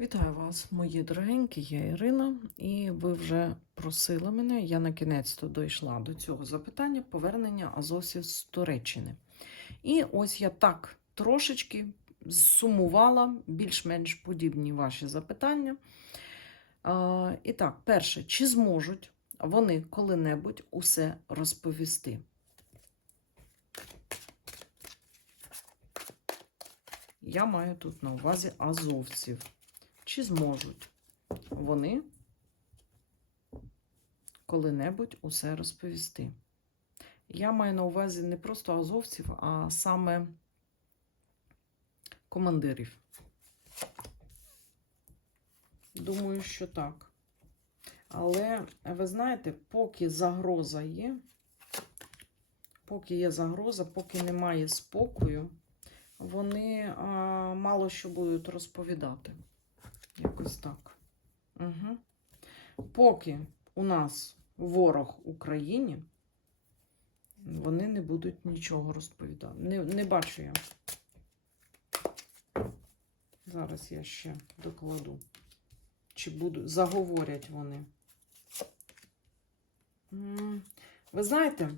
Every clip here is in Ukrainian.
Вітаю вас, мої дорогенькі, я Ірина, і ви вже просили мене, я на кінець дійшла до цього запитання повернення азовців з Туреччини. І ось я так трошечки сумувала більш-менш подібні ваші запитання. А, і так, перше, чи зможуть вони коли-небудь усе розповісти? Я маю тут на увазі азовців. Чи зможуть вони коли-небудь усе розповісти? Я маю на увазі не просто азовців, а саме командирів. Думаю, що так. Але ви знаєте, поки загроза є, поки є загроза, поки немає спокою, вони а, мало що будуть розповідати. Якось так. Угу. Поки у нас ворог Україні, вони не будуть нічого розповідати. Не, не бачу я. Зараз я ще докладу. Чи будуть, заговорять вони. Ви знаєте,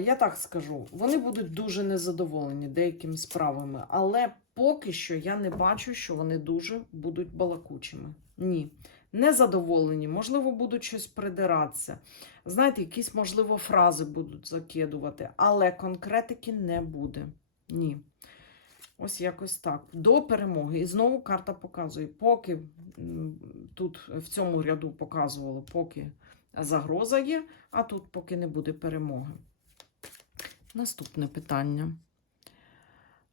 я так скажу, вони будуть дуже незадоволені деякими справами, але поки що я не бачу, що вони дуже будуть балакучими. Ні. Незадоволені, можливо, будуть щось придиратися. Знаєте, якісь, можливо, фрази будуть закидувати, але конкретики не буде. Ні. Ось якось так. До перемоги. І знову карта показує, поки тут в цьому ряду показувало, поки загроза є, а тут поки не буде перемоги. Наступне питання.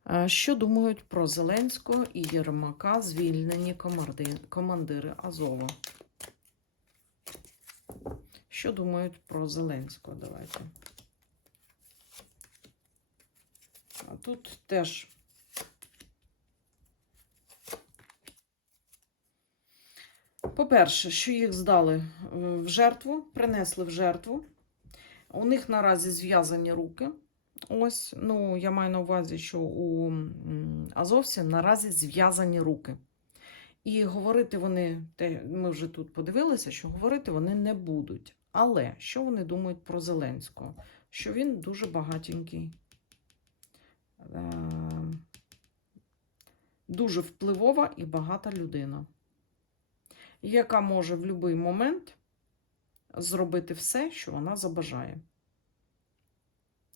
Е, Що думають про Зеленського і Єрмака звільнені команди- командири Азова? Що думають про Зеленського? Давайте. А тут теж. По-перше, що їх здали е, в жертву, принесли в жертву. У них наразі зв'язані руки. Ось, ну, я маю на увазі, що у м, азовців наразі зв'язані руки. І говорити вони, те, ми вже тут подивилися, що говорити вони не будуть. Але що вони думають про Зеленського? Що він дуже багатенький, е, дуже впливова і багата людина, яка може в будь-який момент зробити все, що вона забажає.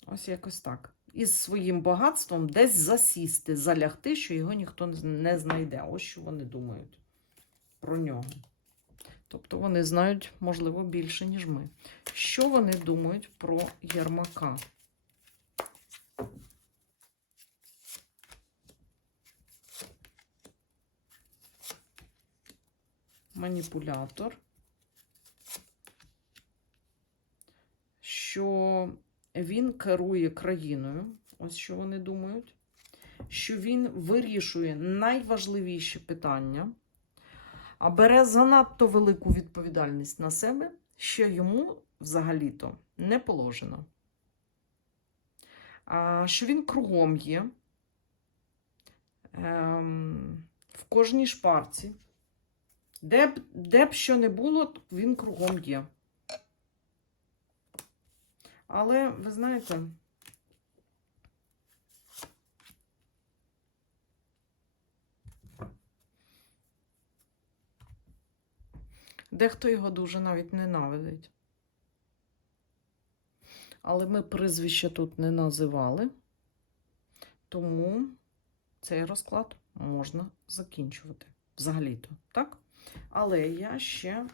Ось якось так. Із своїм багатством десь засісти, залягти, що його ніхто не знайде. Ось що вони думають про нього. Тобто вони знають, можливо, більше, ніж ми. Що вони думають про Єрмака? Маніпулятор. Що він керує країною, ось що вони думають, що він вирішує найважливіші питання, а бере занадто велику відповідальність на себе, що йому взагалі-то не положено. Що він кругом є ем, в кожній шпарці. Де б, де б що не було, він кругом є. Але, ви знаєте, дехто його дуже навіть ненавидить. Але ми прізвище тут не називали, тому цей розклад можна закінчувати. Взагалі-то, так? Але я ще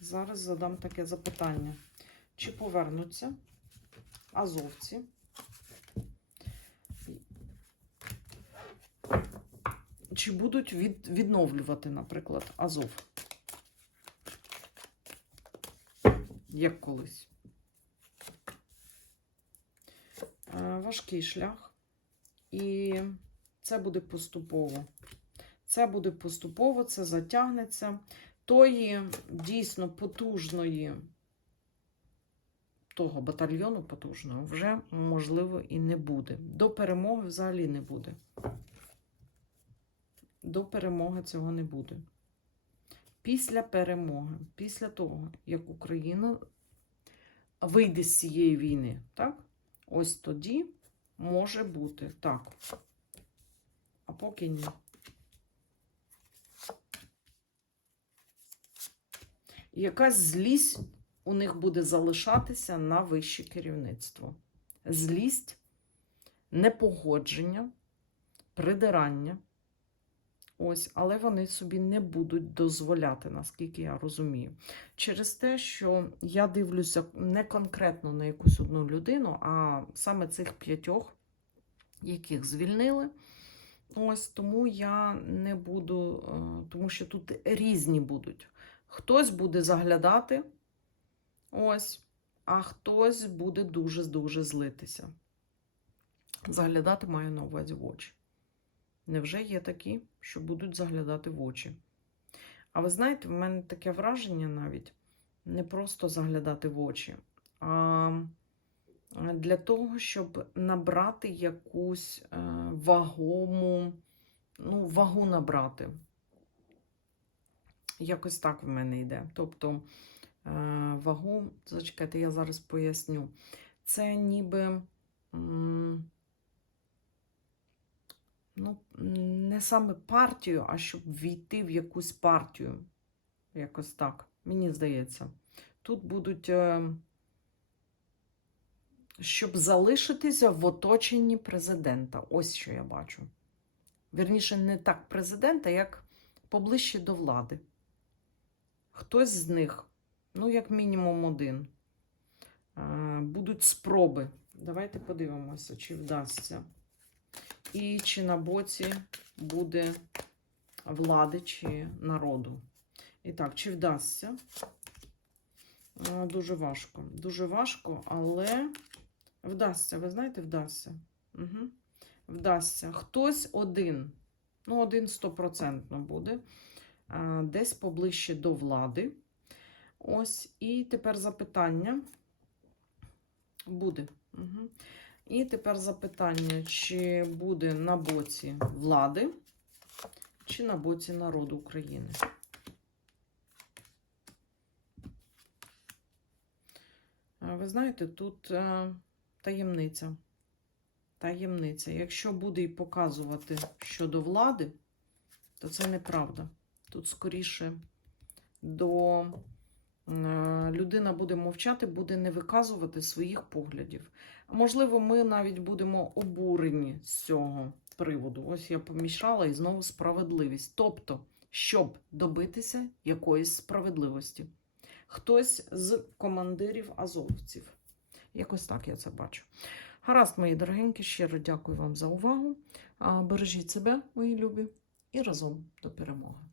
зараз задам таке запитання. Чи повернуться азовці? Чи будуть від, відновлювати, наприклад, Азов? Як колись? Е, Важкий шлях. І це буде поступово. Це буде поступово, це затягнеться. Тої дійсно потужної того батальйону потужного вже, можливо, і не буде. До перемоги взагалі не буде. до перемоги цього не буде. Після перемоги, після того, як Україна вийде з цієї війни, так? Ось тоді може бути так. А поки ні. Якась злість у них буде залишатися на вище керівництво. Злість, непогодження, придирання. Ось, але вони собі не будуть дозволяти, наскільки я розумію. Через те, що я дивлюся не конкретно на якусь одну людину, а саме цих п'ятьох, яких звільнили. Ось тому я не буду, е, тому що тут різні будуть. Хтось буде заглядати, ось, а хтось буде дуже-дуже злитися. Заглядати маю на увазі в очі. Невже є такі, що будуть заглядати в очі? А ви знаєте, в мене таке враження навіть не просто заглядати в очі, а для того, щоб набрати якусь е, вагому, ну, вагу набрати. Якось так в мене йде. Тобто вагу, зачекайте, я зараз поясню. Це ніби. ну, не саме партію, а щоб війти в якусь партію. Якось так, мені здається. Тут будуть, е, щоб залишитися в оточенні президента. Ось що я бачу. Вірніше, не так президента, як поближче до влади. Хтось з них, ну, як мінімум один, будуть спроби. Давайте подивимося, чи вдасться. І чи на боці буде влади чи народу. І так, чи вдасться? Дуже важко. Дуже важко, але вдасться. Ви знаєте, вдасться. Угу. Вдасться. Хтось один, ну, один стопроцентно буде, десь поближче до влади. Ось, і тепер запитання буде. Угу. І тепер запитання, чи буде на боці влади, чи на боці народу України. Ви знаєте, тут е, таємниця. Таємниця. Якщо буде і показувати щодо влади, то це неправда. Тут скоріше до е, людина буде мовчати, буде не виказувати своїх поглядів. Можливо, ми навіть будемо обурені з цього приводу. Ось я помішала і знову справедливість. Тобто, щоб добитися якоїсь справедливості. Хтось з командирів азовців. Якось так я це бачу. Гаразд, мої дорогенькі, щиро дякую вам за увагу. Бережіть себе, мої любі, і разом до перемоги.